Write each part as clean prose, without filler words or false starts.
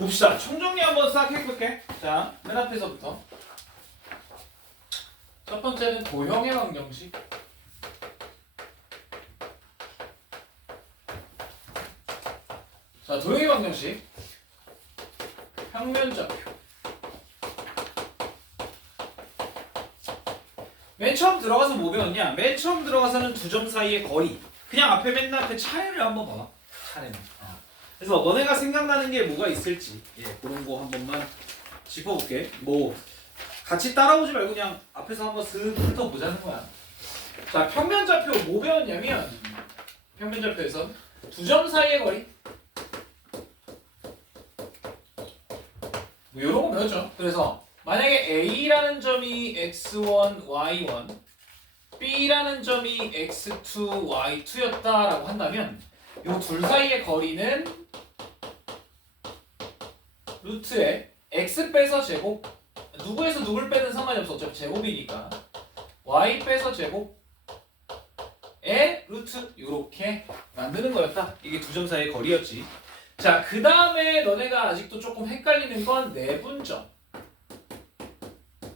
봅시다. 총정리 한번 싹 해볼게. 자, 맨 앞에서부터. 첫 번째는 도형의 방정식. 자, 도형의 방정식. 평면좌표. 맨 처음 들어가서 뭐 배웠냐? 맨 처음 들어가서는 두 점 사이의 거리. 그냥 앞에 맨날 그 차례를 한번 봐봐. 차례는. 그래서 너네가 생각나는 게 뭐가 있을지 그런 거 한 번만 짚어볼게. 뭐 같이 따라오지 말고 그냥 앞에서 한번 슥 훑어보자는 거야. 자, 평면좌표 뭐 배웠냐면 평면좌표에서 두 점 사이의 거리 뭐 이런 거 배웠죠. 그래서 만약에 A라는 점이 x1, y1 B라는 점이 x2, y2였다라고 한다면 요 둘 사이의 거리는 루트에 x 빼서 제곱 누구에서 누굴 빼든 상관이 없어. 어차피 제곱이니까 y 빼서 제곱에 루트 요렇게 만드는 거였다. 이게 두 점 사이의 거리였지. 자, 그 다음에 너네가 아직도 조금 헷갈리는 건 내분점.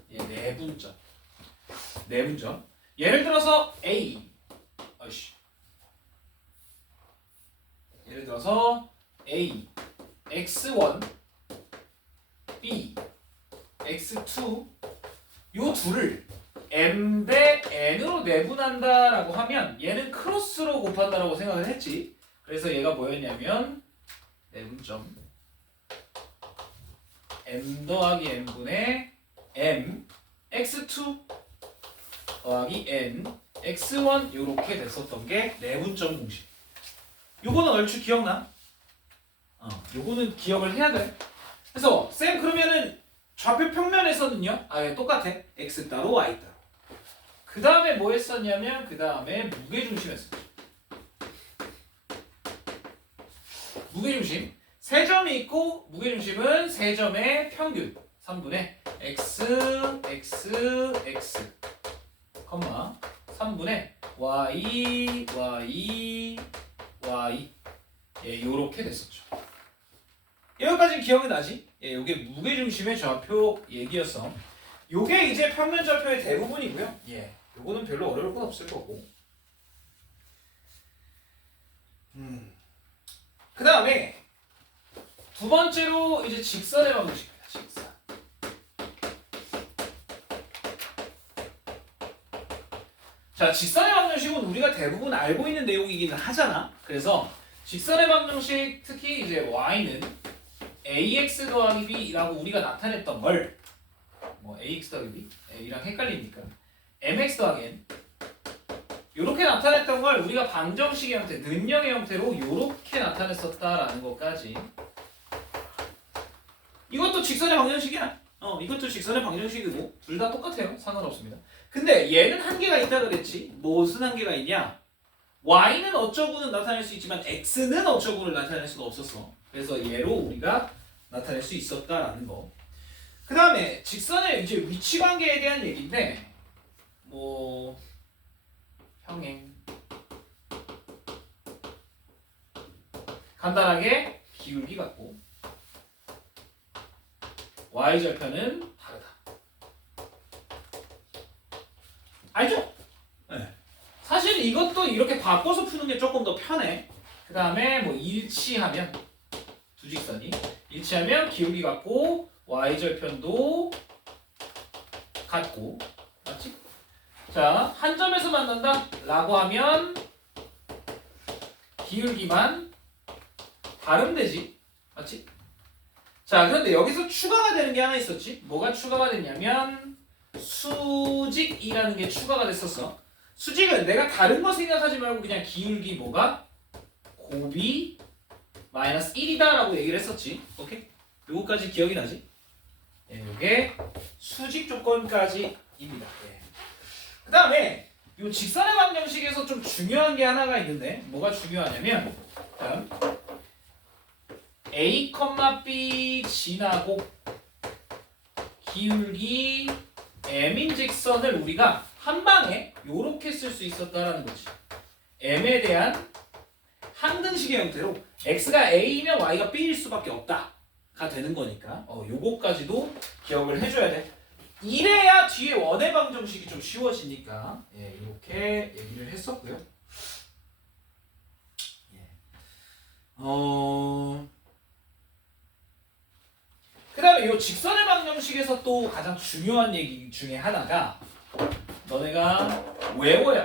내분점. 내분점. 예를 들어서 A. 예를 들어서 A, x1, B, x2 요 둘을 m 대 n으로 내분한다라고 하면 얘는 크로스로 곱한다라고 생각을 했지. 그래서 얘가 뭐였냐면 내분점 m 더하기 n분의 m x2 더하기 n x1 요렇게 됐었던 게 내분점 공식. 요거는 얼추 기억나? 요거는 기억을 해야 돼. 그래서 쌤 그러면은 좌표 평면에서는요? 똑같아. x 따로 y 따로. 그 다음에 뭐 했었냐면 그 다음에 무게중심 했었죠. 무게중심 세 점이 있고 무게중심은 세 점의 평균 3분의 x, x, x, 3분의 y, y, y 요렇게 됐었죠. 여기까지 기억이 나지? 요게 무게중심의 좌표 얘기였어. 요게 이제 평면좌표의 대부분이고요. 요거는 별로 어려울 건 없을 거고. 그 다음에 두 번째로 이제 직선의 방정식입니다. 직선. 자, 직선의 방정식은 우리가 대부분 알고 있는 내용이기는 하잖아. 그래서 직선의 방정식 특히 이제 y는 ax 더하기 b라고 우리가 나타냈던 걸 뭐 ax 더하기 b a랑 헷갈리니까 mx 더하기 n 요렇게 나타냈던 걸 우리가 방정식의 형태, 는형의 형태로 요렇게 나타냈었다라는 것까지. 이것도 직선의 방정식이야. 이것도 직선의 방정식이고 둘 다 똑같아요. 상관없습니다. 근데 얘는 한계가 있다 그랬지. 무슨 한계가 있냐? y는 어쩌고는 나타낼 수 있지만 x는 어쩌고를 나타낼 수가 없었어. 그래서 얘로 우리가 나타낼 수 있었다라는 거. 그 다음에 직선의 이제 위치 관계에 대한 얘기인데 뭐 평행 간단하게 기울기 같고 y절편은 다르다. 알죠? 네. 사실 이것도 이렇게 바꿔서 푸는 게 조금 더 편해. 그 다음에 뭐 일치하면 두 직선이 일치하면 기울기 같고 y절편도 같고 맞지? 자, 한 점에서 만난다 라고 하면 기울기만 다르면 되지. 맞지? 자, 그런데 여기서 추가가 되는 게 하나 있었지. 뭐가 추가가 됐냐면 수직이라는 게 추가가 됐었어. 수직은 내가 다른 거 생각하지 말고 그냥 기울기 뭐가 곱이 마이너스 1이다 라고 얘기를 했었지. 오케이? 요거까지 기억이 나지? 요게 수직 조건까지입니다. 그 다음에 요 직선의 방정식에서 좀 중요한 게 하나가 있는데 뭐가 중요하냐면 다음 A, B 지나고 기울기 m인 직선을 우리가 한 방에 요렇게 쓸 수 있었다라는 거지. m에 대한 항등식의 형태로 x가 a이면 y가 b일 수밖에 없다. 되는 거니까 요거까지도 기억을 해줘야 돼. 이래야 뒤에 원의 방정식이 좀 쉬워지니까 이렇게 얘기를 했었고요. 그 다음에 이 직선의 방정식에서 또 가장 중요한 얘기 중에 하나가 너네가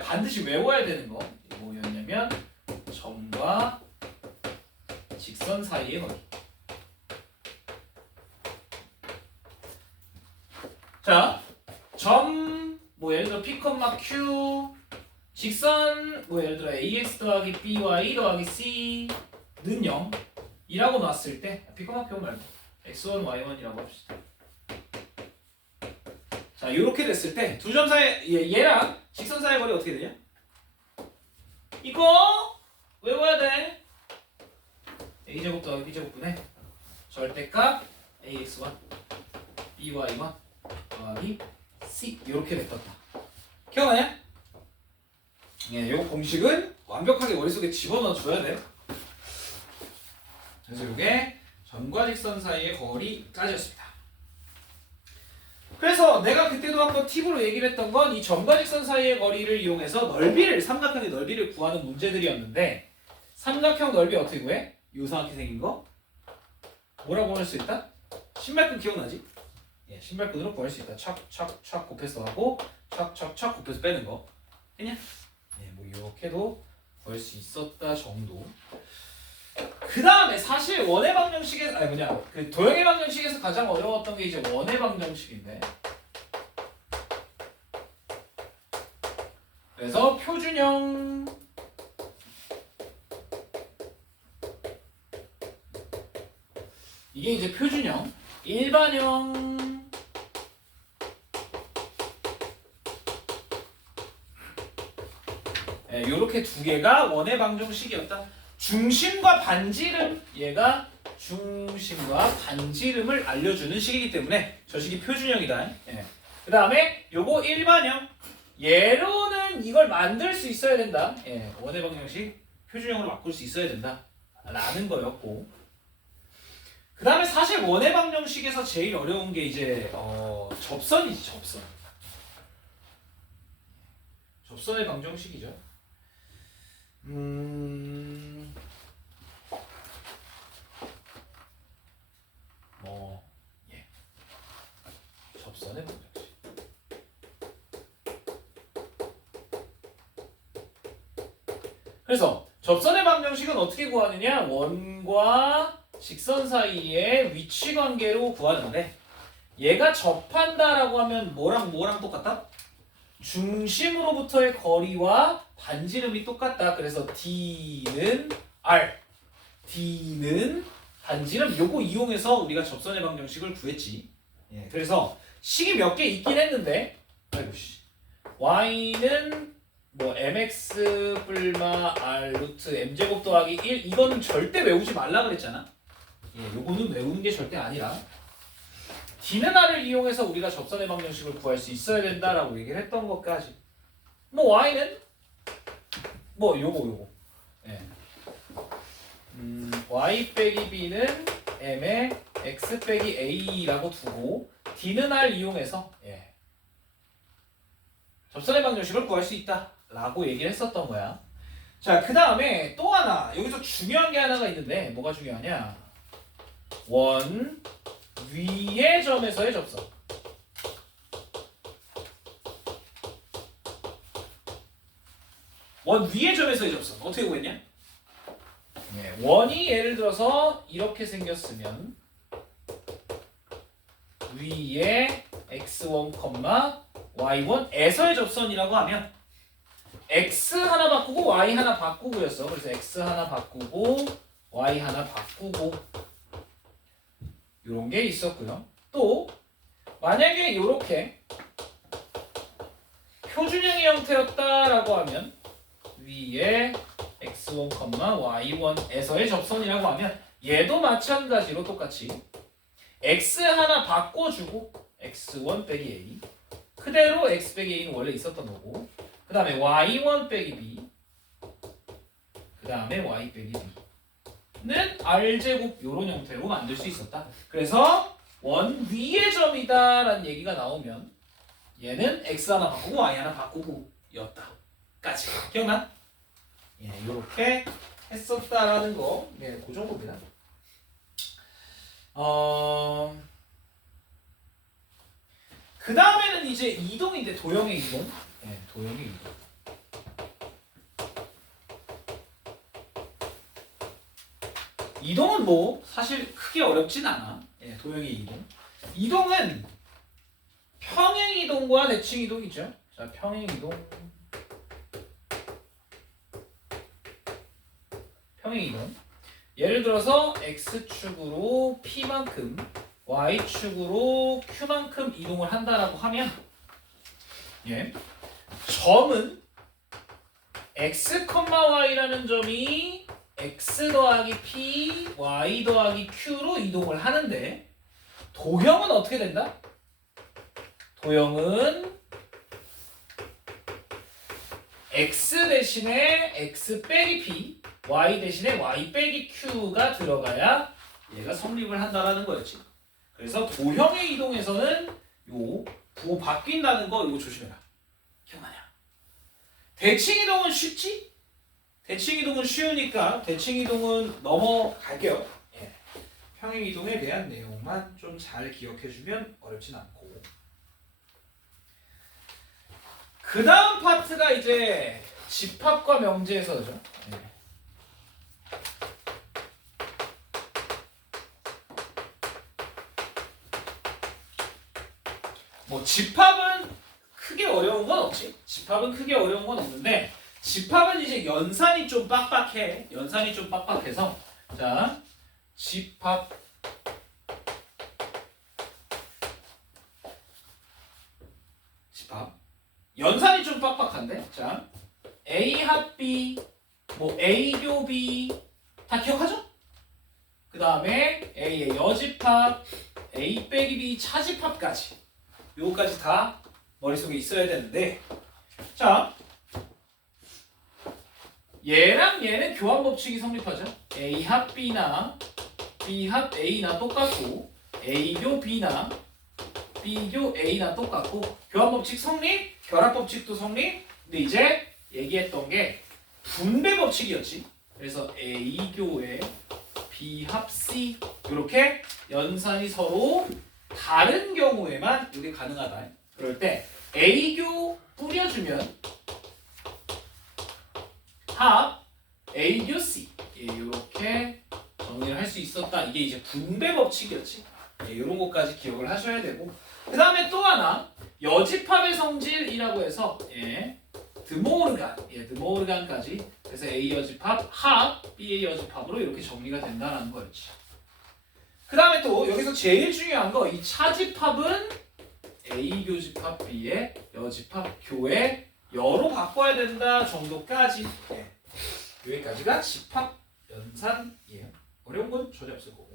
반드시 외워야 되는 거 뭐였냐면 점과 직선 사이의 거리. 자, 점 예를 들어 P, Q 직선 예를 들어 AX 더하기 BY 더하기 C는 0이라고 놨을 때 P, Q 말고 X1, Y1이라고 합시다. 자, 이렇게 됐을 때 두 점 사이 얘랑 직선 사이의 거리 어떻게 되냐? 이거 외워야 돼. A제곱 더하기 B제곱분의 절대값 AX1, BY1 더하기 C 이렇게 됐었다. 기억나냐? 이 공식은 완벽하게 머릿속에 집어넣어 줘야 돼. 그래서 이게 점과 직선 사이의 거리까지였습니다. 그래서 내가 그때도 한번 팁으로 얘기를 했던 건 이 점과 직선 사이의 거리를 이용해서 삼각형의 넓이를 구하는 문제들이었는데 삼각형 넓이 어떻게 구해? 요상하게 생긴 거? 뭐라고 할 수 있다? 신발끈 기억나지? 신발끈으로 구할 수 있다. 촥촥촥 곱해서 하고 촥촥촥 곱해서 빼는 거. 했냐? 뭐 이렇게도 구할 수 있었다 정도. 그 다음에 사실 원의 방정식에서 그 도형의 방정식에서 가장 어려웠던 게 이제 원의 방정식인데 그래서 표준형 이게 이제 표준형 일반형 요렇게 두 개가 원의 방정식이었다. 중심과 반지름 얘가 중심과 반지름을 알려주는 식이기 때문에 저 식이 표준형이다. 그 다음에 요거 일반형 얘로는 이걸 만들 수 있어야 된다. 원의 방정식 표준형으로 바꿀 수 있어야 된다 라는 거였고 그 다음에 사실 원의 방정식에서 제일 어려운 게 이제 접선이지. 접선의 방정식이죠. 접선의 방정식. 그래서 접선의 방정식은 어떻게 구하느냐? 원과 직선 사이의 위치 관계로 구하는데 얘가 접한다라고 하면 뭐랑 똑같다? 중심으로부터의 거리와 반지름이 똑같다. 그래서 D는 R, D는 반지름 요거 이용해서 우리가 접선의 방정식을 구했지. 그래서 식이 몇 개 있긴 했는데 Y는 mx 뿔마 r 루트 m제곱 더하기 1 이거는 절대 외우지 말라 그랬잖아. 요거는 외우는 게 절대 아니라 D는 R을 이용해서 우리가 접선의 방정식을 구할 수 있어야 된다라고 얘기를 했던 것까지. Y는 요거. Y 빼기 B는 M의 X 빼기 A라고 두고 D는 R 이용해서 접선의 방정식을 구할 수 있다 라고 얘기를 했었던 거야. 자, 그 다음에 또 하나 여기서 중요한 게 하나가 있는데 뭐가 중요하냐? 원 위의 점에서의 접선. 원 위의 점에서의 접선 어떻게 구했냐? 원이 예를 들어서 이렇게 생겼으면 위에 x1, y1에서의 접선이라고 하면 x 하나 바꾸고 y 하나 바꾸고였어. 그래서 x 하나 바꾸고 y 하나 바꾸고 이런 게 있었고요. 또 만약에 이렇게 표준형의 형태였다라고 하면 위에 x1, y1에서의 접선이라고 하면 얘도 마찬가지로 똑같이 x 하나 바꿔주고 x1 빼기 a 그대로 x 빼기 a는 원래 있었던 거고 그 다음에 y1 빼기 b 그 다음에 y 빼기 b r제곱 요런 형태로 만들 수 있었다. 그래서 원 위의 점이다 라는 얘기가 나오면 얘는 x 하나 바꾸고 y 하나 바꾸고 였다 까지 기억나? 예, 요렇게 했었다라는 거, 예, 그 정도입니다. 그 다음에는 이제 이동인데 도형의 이동. 예, 도형의 이동. 이동은 뭐 사실 크게 어렵진 않아. 예, 도형의 이동. 이동은 평행 이동과 대칭 이동이죠. 자, 평행 이동. 평행 이동. 예를 들어서 x축으로 p만큼, y축으로 q만큼 이동을 한다라고 하면, 예, 점은 x, y라는 점이 x 더하기 p, y 더하기 q로 이동을 하는데 도형은 어떻게 된다? 도형은 x 대신에 x 빼기 p, y 대신에 y 빼기 q가 들어가야 얘가 성립을 한다라는 거였지. 그래서 도형의 이동에서는 요 부호 바뀐다는 거 이거 조심해라. 기억나냐? 대칭 이동은 쉽지? 대칭 이동은 쉬우니까 대칭 이동은 넘어갈게요. 예. 평행 이동에 대한 내용만 좀 잘 기억해주면 어렵진 않고. 그 다음 파트가 이제 집합과 명제에서죠. 예. 뭐 집합은 크게 어려운 건 없지. 집합은 크게 어려운 건 없는데 집합은 이제 연산이 좀 빡빡해. 연산이 좀 빡빡해서 자 집합 연산이 좀 빡빡한데 자 A 합 B 뭐 A 교 B 다 기억하죠? 그 다음에 A의 여집합 A 빼기 B 차집합까지 요거까지 다 머릿속에 있어야 되는데 자 얘랑 얘는 교환 법칙이 성립하죠. A 합 B나 B 합 A나 똑같고 A 교 B나 B 교 A나 똑같고 교환 법칙 성립, 결합 법칙도 성립. 근데 이제 얘기했던 게 분배 법칙이었지. 그래서 A 교에 B 합 C 이렇게 연산이 서로 다른 경우에만 이게 가능하다. 그럴 때 A 교 뿌려주면 합 A 교 C 이렇게 정리를 할 수 있었다. 이게 이제 분배 법칙이었지. 이런 것까지 기억을 하셔야 되고 그 다음에 또 하나 여집합의 성질이라고 해서 드모르간까지 그래서 A 여집합 합 B의 여집합으로 이렇게 정리가 된다는 거였지. 그 다음에 또 여기서 제일 중요한 거 이 차집합은 A 교집합 B의 여집합 교의 여로 바꿔야 된다 정도까지 여기까지가 집합 연산이에요. 어려운 건 전혀 없을 거고.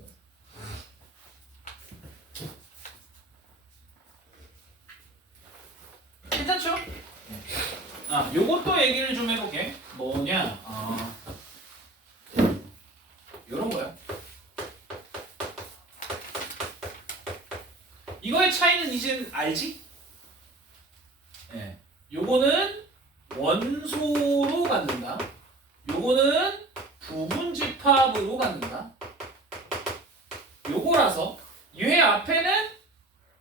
괜찮죠? 요것도 얘기를 좀 해볼게. 뭐냐? 요런 거야. 이거의 차이는 이제 알지? 예. 요거는 원소로 갖는다. 요거는 부분집합으로 갖는다. 요거라서 얘 앞에는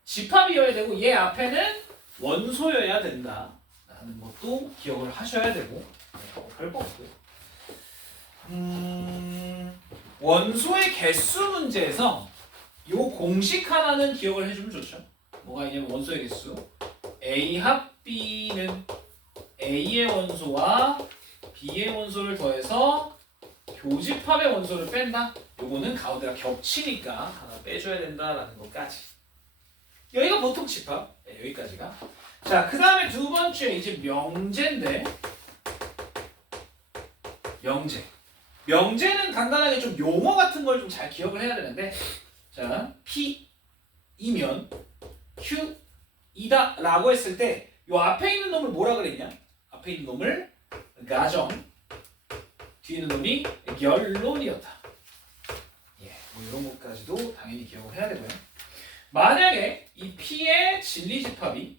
집합이어야 되고 얘 앞에는 원소여야 된다 라는 것도 기억을 하셔야 되고 별거 없고요. 원소의 개수 문제에서 요 공식 하나는 기억을 해주면 좋죠. 뭐가 있냐면 원소의 개수 A 합 B는 A의 원소와 B의 원소를 더해서 교집합의 원소를 뺀다. 요거는 가운데가 겹치니까 하나 빼줘야 된다라는 것까지. 여기가 보통 집합. 네, 여기까지가. 자, 그 다음에 두 번째 이제 명제인데 명제는 간단하게 좀 용어 같은 걸 좀 잘 기억을 해야 되는데 자, P이면 Q이다 라고 했을 때 요 앞에 있는 놈을 뭐라 그랬냐? 앞에 있는 놈을 가정 뒤에 있는 놈이 결론이었다. 뭐 이런 것까지도 당연히 기억을 해야 되고요. 만약에 이 P의 진리집합이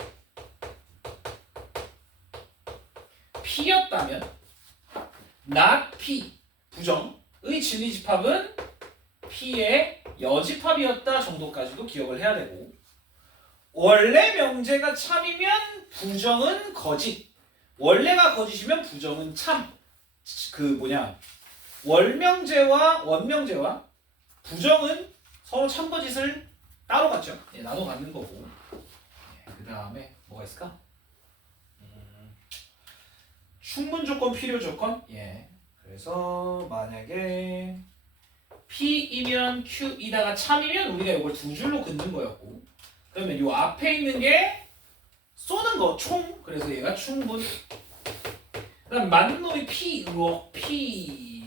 P였다면 not P 부정의 진리집합은 P의 여집합이었다 정도까지도 기억을 해야 되고, 원래 명제가 참이면 부정은 거짓, 원래가 거짓이면 부정은 참. 월명제와 원명제와 부정은 서로 참거짓을 따로 갖죠. 예, 나눠 갖는 거고. 예, 그 다음에 뭐가 있을까? 충분 조건, 필요 조건. 예. 그래서 만약에 P이면 Q이다가 참이면 우리가 이걸 두 줄로 긋는 거였고, 그러면 요 앞에 있는 게 쏘는 거 총. 그래서 얘가 충분. 그다음 맞는 놈이 P,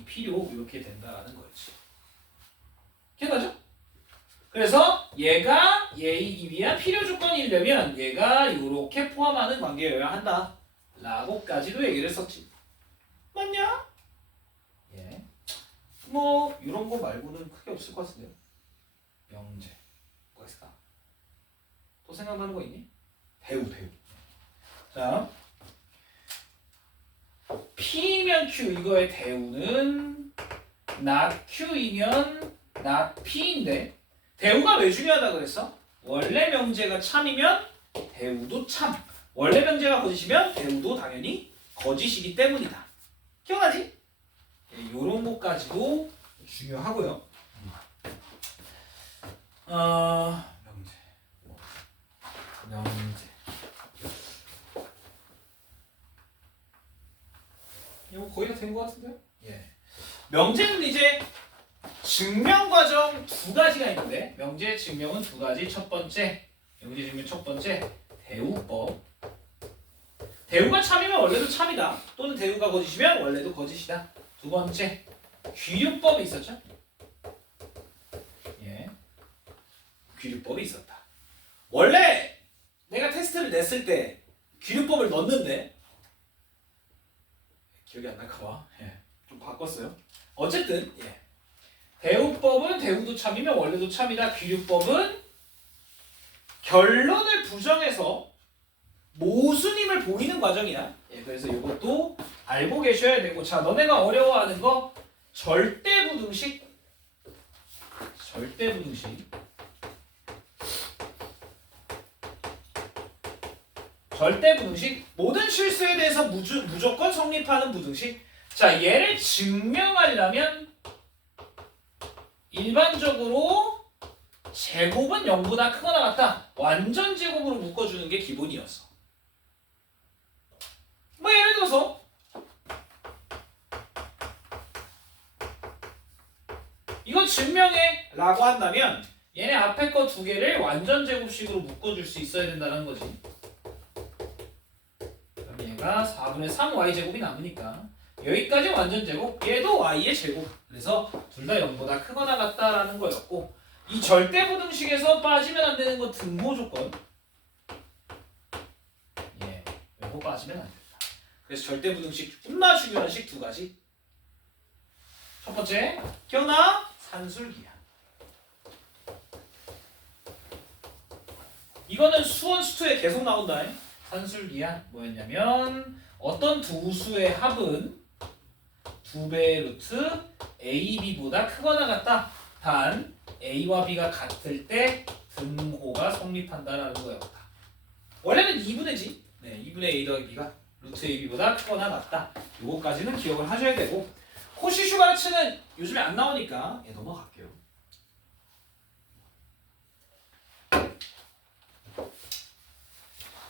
필요 이렇게 된다는 거였지. 기억나죠? 그래서 얘가 얘이기 위한 필요 조건이려면 얘가 이렇게 포함하는 관계여야 한다 라고까지도 얘기를 했었지. 맞냐? 예. 뭐 이런 거 말고는 크게 없을 것 같은데요. 명제 뭐가 있을까? 또 생각나는 거 있니? 대우. 자, P면 Q 이거의 대우는 not Q이면 not P인데, 대우가 왜 중요하다 그랬어? 원래 명제가 참이면 대우도 참, 원래 명제가 거짓이면 대우도 당연히 거짓이기 때문이다. 기억나지? 예, 요런 것까지도 중요하고요. 명제 이거 거의 다 된 것 같은데요? 예. 명제는 이제 증명 과정 두 가지가 있는데, 명제 증명은 두 가지. 첫 번째, 명제 증명 첫 번째, 대우법. 대우가 참이면 원래도 참이다. 또는 대우가 거짓이면 원래도 거짓이다. 두 번째, 귀류법이 있었죠? 예. 귀류법이 있었다. 원래 내가 테스트를 냈을 때 귀류법을 넣었는데 기억이 안 날까봐 좀 바꿨어요. 어쨌든 예. 대우법은 대우도 참이면 원래도 참이다. 귀류법은 결론을 부정해서 모순임을 보이는 과정이야. 예, 그래서 이것도 알고 계셔야 되고, 자, 너네가 어려워하는 거 절대부등식. 절대부등식. 모든 실수에 대해서 무조건 성립하는 부등식. 자, 얘를 증명하려면 일반적으로 제곱은 0보다 크거나 같다. 완전 제곱으로 묶어주는 게 기본이었어. 뭐 예를 들어서 이거 증명해 라고 한다면 얘네 앞에 거 두 개를 완전 제곱식으로 묶어줄 수 있어야 된다는 거지. 그럼 얘가 4분의 3y제곱이 남으니까 여기까지 완전 제곱, 얘도 y의 제곱. 그래서 둘 다 0보다 크거나 같다라는 거였고, 이 절대부등식에서 빠지면 안 되는 거 등호 조건. 예, 이거 빠지면 안 된다. 그래서 절대부등식 존나 중요한 식 두 가지. 첫 번째, 기억나? 산술기하. 이거는 수원 수투에 계속 나온다. 산술기하 뭐였냐면 어떤 두 수의 합은 2배의 루트 AB보다 크거나 같다. 단 A와 B가 같을 때 등호가 성립한다라는 거였다. 원래는 2분의지. 네, 2분의 A 더하기 B가 루트 AB보다 크거나 같다. 요거까지는 기억을 하셔야 되고, 코시 슈바르츠는 요즘에 안 나오니까 넘어갈게요.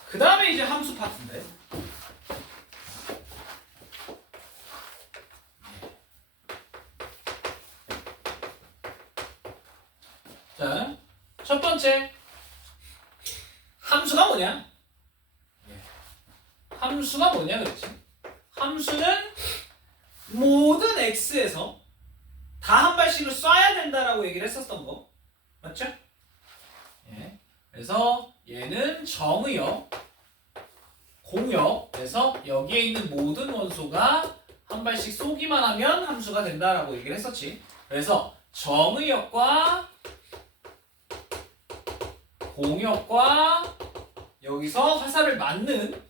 그 다음에 이제 함수 파트인데, 자, 첫 번째 함수가 뭐냐? 함수가 뭐냐 그랬지? 함수는 모든 x에서 다 한 발씩을 쏴야 된다라고 얘기를 했었던 거 맞죠? 예. 그래서 얘는 정의역, 공역, 그래서 여기에 있는 모든 원소가 한 발씩 쏘기만 하면 함수가 된다라고 얘기를 했었지. 그래서 점의역과 공역과 여기서 화살을 맞는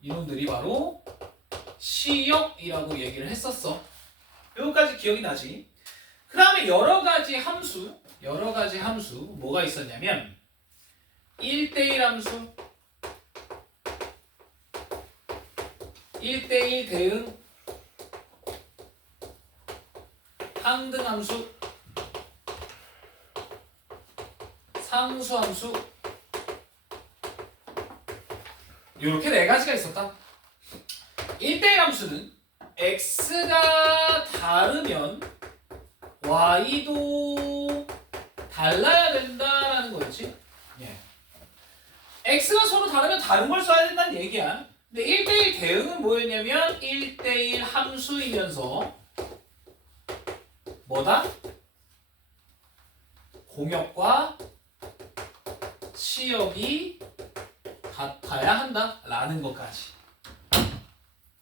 이놈들이 바로 시역이라고 얘기를 했었어. 여기까지 기억이 나지? 그 다음에 여러 가지 함수 뭐가 있었냐면 1대1 함수, 1대1 대응, 항등 함수, 상수 함수, 이렇게 네 가지가 있었다. 1대1 함수는 x가 다르면 y도 달라야 된다라는 거였지. 예. x가 서로 다르면 다른 걸 써야 된다는 얘기야. 근데 1대1 대응은 뭐였냐면 1대1 함수이면서 뭐다? 공역과 시역이 같아야 한다라는 것까지.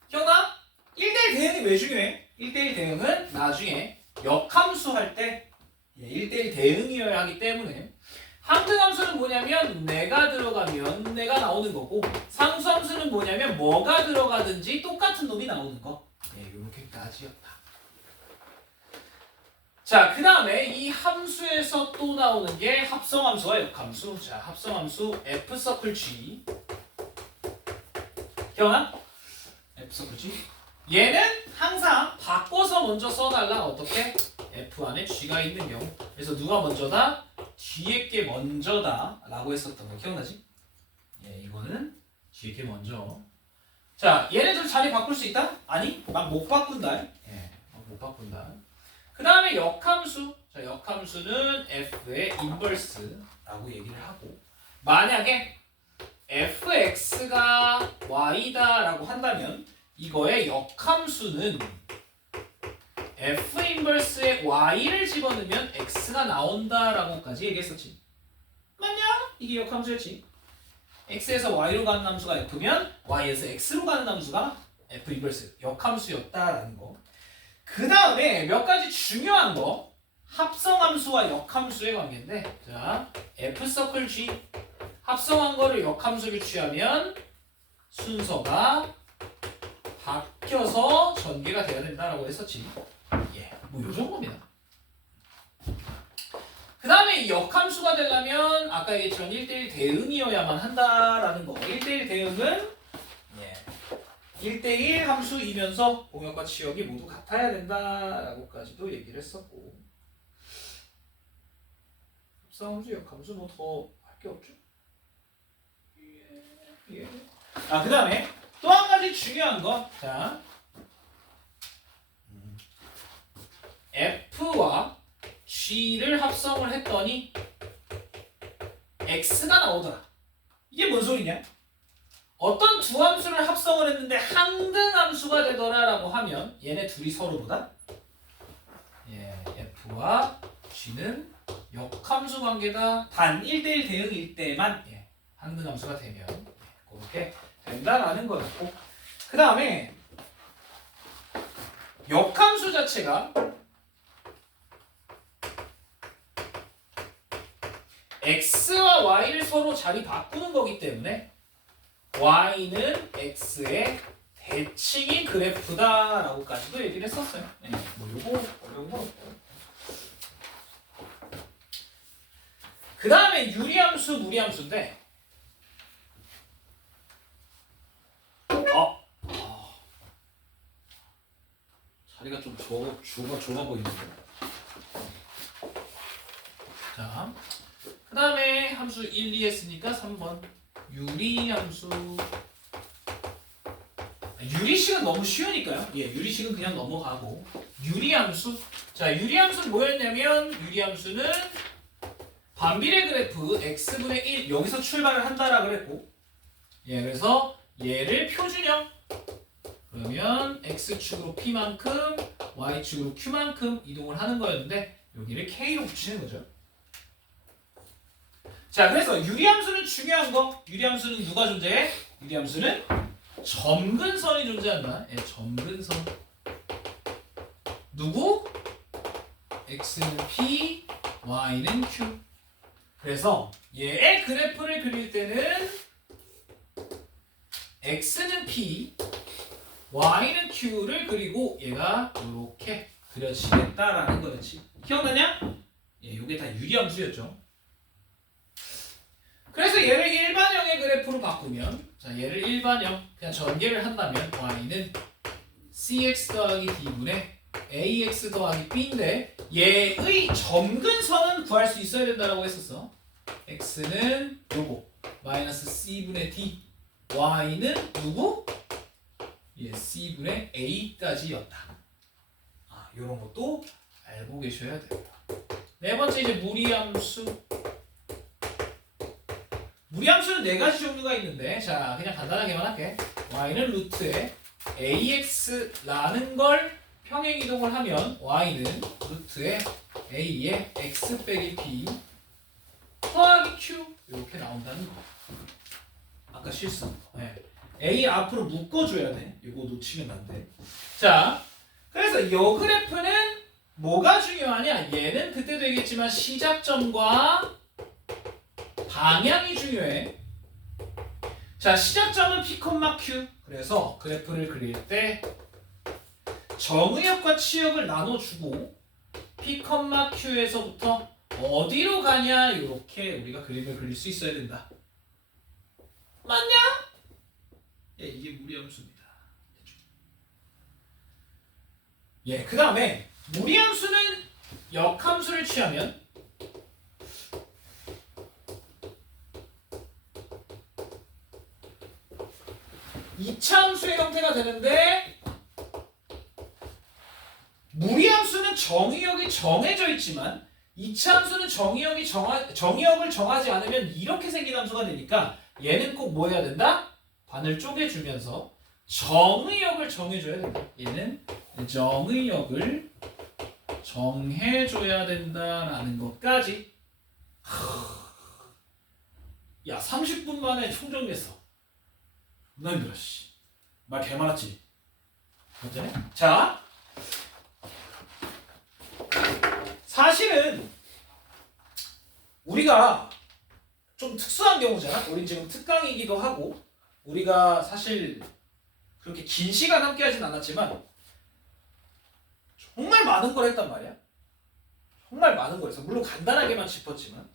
기억나? 1대1 대응이 왜 중요해? 1대1 대응은 나중에 역함수 할 때 1대1 대응이어야 하기 때문에 항등함수는 뭐냐면 내가 들어가면 내가 나오는 거고 상수함수는 뭐냐면 뭐가 들어가든지 똑같은 놈이 나오는 거. 이렇게까지였다. 자, 그 다음에 이 함수에서 또 나오는 게 합성함수와 역함수. 자, 합성함수 F서클 G. 기억나? F서클 G. 얘는 항상 바꿔서 먼저 써달라. 어떻게? F 안에 G가 있는 경우. 그래서 누가 먼저다? 뒤에 게 먼저다 라고 했었던 거 기억나지? 예, 이거는 뒤에 게 먼저. 자, 얘네들 자리 바꿀 수 있다? 아니, 막 못 바꾼다. 예, 못 바꾼다. 그 다음에 역함수. 자, 역함수는 F의 인버스라고 얘기를 하고 만약에 fx가 y다 라고 한다면 이거의 역함수는 f 인버스에 y를 집어넣으면 x가 나온다 라고까지 얘기했었지. 맞냐? 이게 역함수였지. x에서 y로 가는 함수가 f면 y에서 x로 가는 함수가 f 인버스 역함수였다라는 거. 그 다음에 몇 가지 중요한 거 합성함수와 역함수의 관계인데 자 F서클 G 합성한 거를 역함수를 취하면 순서가 바뀌어서 전개가 돼야 된다라고 했었지. 예, 뭐 요 정도입니다. 그 다음에 역함수가 되려면 아까 얘기했지만 1대1 대응이어야만 한다라는 거. 1대1 대응은 1대1 함수이면서 공역과 치역이 모두 같아야 된다라고까지도 얘기를 했었고 합성함수, 역함수 뭐 더 할 게 없죠? 예. 아, 그 다음에 또 한 가지 중요한 거. 자, F와 G를 합성을 했더니 X가 나오더라. 이게 뭔 소리냐? 어떤 두 함수를 합성을 했는데 항등함수가 되더라라고 하면 얘네 둘이 서로보다 F와 G는 역함수 관계다. 단 1대1 대응일 때만 항등함수가 되면 그렇게 된다라는 거였고 그 다음에 역함수 자체가 X와 Y를 서로 자리 바꾸는 거기 때문에 y는 x의 대칭인 그래프다라고까지도 얘기를 했었어요. 네, 뭐 요거 어려운 건 없고. 그 다음에 유리함수, 무리함수인데 자리가 좀 좁아 보이는데. 자, 그 다음에 함수 1, 2 했으니까 3번 유리함수. 유리식은 너무 쉬우니까요. 유리식은 그냥 넘어가고 유리함수. 자, 유리함수는 뭐였냐면 유리함수는 반비례 그래프 x분의 1 여기서 출발을 한다라 그랬고 그래서 얘를 표준형 그러면 x축으로 p만큼 y축으로 q만큼 이동을 하는 거였는데 여기를 k로 붙이는 거죠. 자, 그래서 유리함수는 중요한 거. 유리함수는 누가 존재해? 유리함수는 점근선이 존재한다. 점근선. 누구? x는 p, y는 q. 그래서 얘의 그래프를 그릴 때는 x는 p, y는 q를 그리고 얘가 이렇게 그려지겠다라는 거였지. 기억나냐? 예, 요게 다 유리함수였죠. 그래서 얘를 일반형의 그래프로 바꾸면, 자 얘를 일반형 그냥 전개를 한다면 y는 cx 더하기 d분의 ax 더하기 b인데 얘의 점근선은 구할 수 있어야 된다고 했었어. x는 요거 마이너스 c분의 d, y는 누구? 예, c분의 a까지였다. 아, 요런 것도 알고 계셔야 됩니다. 네 번째 이제 무리함수. 무리함수는 네 가지 종류가 있는데, 자 그냥 간단하게만 할게. y는 루트에 ax라는 걸 평행 이동을 하면 y는 루트에 a에 x 빼기 b 더하기 q 이렇게 나온다는 거. 아까 실수. 네. a 앞으로 묶어줘야 돼. 이거 놓치면 안 돼. 자, 그래서 이 그래프는 뭐가 중요하냐? 얘는 그때도 얘기했지만 시작점과 방향이 중요해. 자, 시작점은 p, q. 그래서 그래프를 그릴 때 정의역과 치역을 나눠주고 p, q에서부터 어디로 가냐 이렇게 우리가 그림을 그릴 수 있어야 된다. 맞냐? 예, 이게 무리함수입니다. 예, 그 다음에 무리함수는 역함수를 취하면 이차함수의 형태가 되는데, 무리함수는 정의역이 정해져 있지만 이차함수는 정의역을 정하지 않으면 이렇게 생긴 함수가 되니까 얘는 꼭 뭐 해야 된다? 반을 쪼개주면서 정의역을 정해줘야 된다. 얘는 정의역을 정해줘야 된다라는 것까지. 야, 30분 만에 총정리했어. 나 힘들어, 씨. 말 개 많았지? 맞잖아? 자, 사실은 우리가 좀 특수한 경우잖아. 우린 지금 특강이기도 하고 우리가 사실 그렇게 긴 시간 함께 하진 않았지만 정말 많은 걸 했단 말이야. 정말 많은 걸 했어. 물론 간단하게만 짚었지만.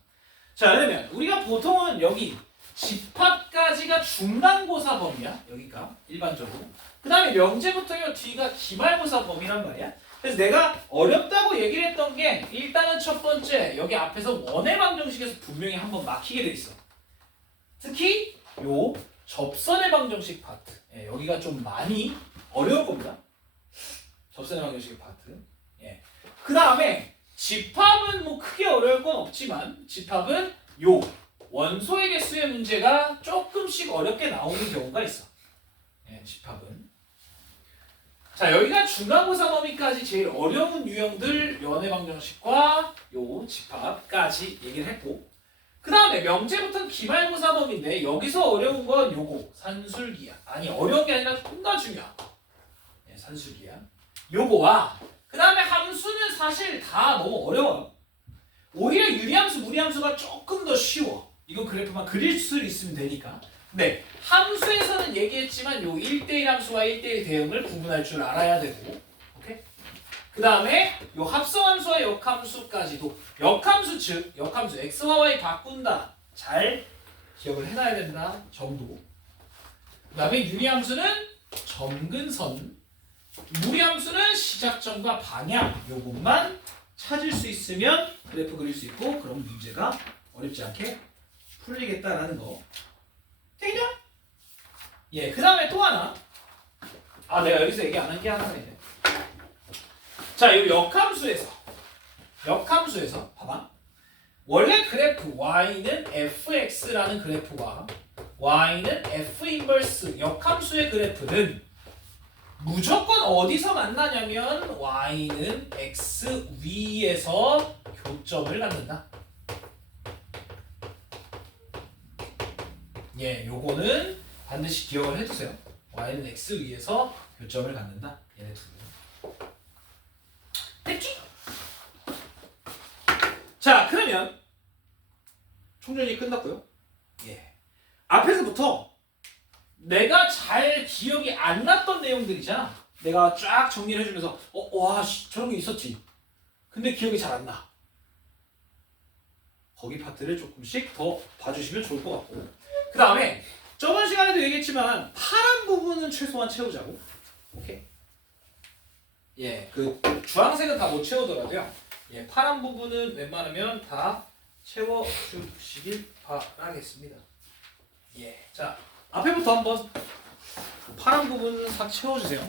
자, 그러면 우리가 보통은 여기 집합까지가 중간고사 범위야. 여기가 일반적으로. 그 다음에 명제부터 뒤가 기말고사 범위란 말이야. 그래서 내가 어렵다고 얘기를 했던 게 일단은 첫 번째 여기 앞에서 원의 방정식에서 분명히 한번 막히게 돼 있어. 특히 요 접선의 방정식 파트. 예, 여기가 좀 많이 어려울 겁니다. 접선의 방정식 파트. 예. 그 다음에 집합은 뭐 크게 어려울 건 없지만 집합은 요 원소의 개수의 문제가 조금씩 어렵게 나오는 경우가 있어. 예, 집합은. 자, 여기가 중간고사 범위까지 제일 어려운 유형들 연의 방정식과 요 집합까지 얘기를 했고, 그 다음에 명제부터는 기말고사 범위인데 여기서 어려운 건 요거 산술기하. 아니, 어려운 게 아니라 존나 중요한 예, 산술기하. 요거와 그 다음에 함수는 사실 다 너무 어려워요. 오히려 유리함수, 무리함수가 조금 더 쉬워. 이거 그래프만 그릴 수 있으면 되니까. 네, 함수에서는 얘기했지만 요 1대1 함수와 1대1 대응을 구분할 줄 알아야 되고, 오케이? 그 다음에 요 합성함수와 역함수까지도 역함수 즉 역함수 x와 y 바꾼다 잘 기억을 해놔야 된다 정도. 그 다음에 유리함수는 점근선, 무리함수는 시작점과 방향 요것만 찾을 수 있으면 그래프 그릴 수 있고 그럼 문제가 어렵지 않게 풀리겠다라는 거. 되냐? 예, 그 다음에 또 하나. 아, 내가 여기서 얘기 안 한 게 하나 있네. 자, 이 역함수에서 봐봐. 원래 그래프 y는 fx라는 그래프와 y는 f 인버스 역함수의 그래프는 무조건 어디서 만나냐면 y는 x 위에서 교점을 갖는다. 예, 요거는 반드시 기억을 해두세요. y는 x 위에서 교점을 갖는다. 얘네 두 개. 됐지? 자, 그러면 총정리 끝났고요. 예. 앞에서부터 내가 잘 기억이 안 났던 내용들이잖아. 내가 쫙 정리를 해주면서 와, 저런 게 있었지. 근데 기억이 잘 안 나. 거기 파트를 조금씩 더 봐주시면 좋을 것 같고. 그 다음에 저번 시간에도 얘기했지만 파란 부분은 최소한 채우자고. 오케이. 예, 그 주황색은 다 못 채우더라도요. 예, 파란 부분은 웬만하면 다 채워주시길 바라겠습니다. 예, 자 앞에부터 한번 파란 부분 싹 채워주세요.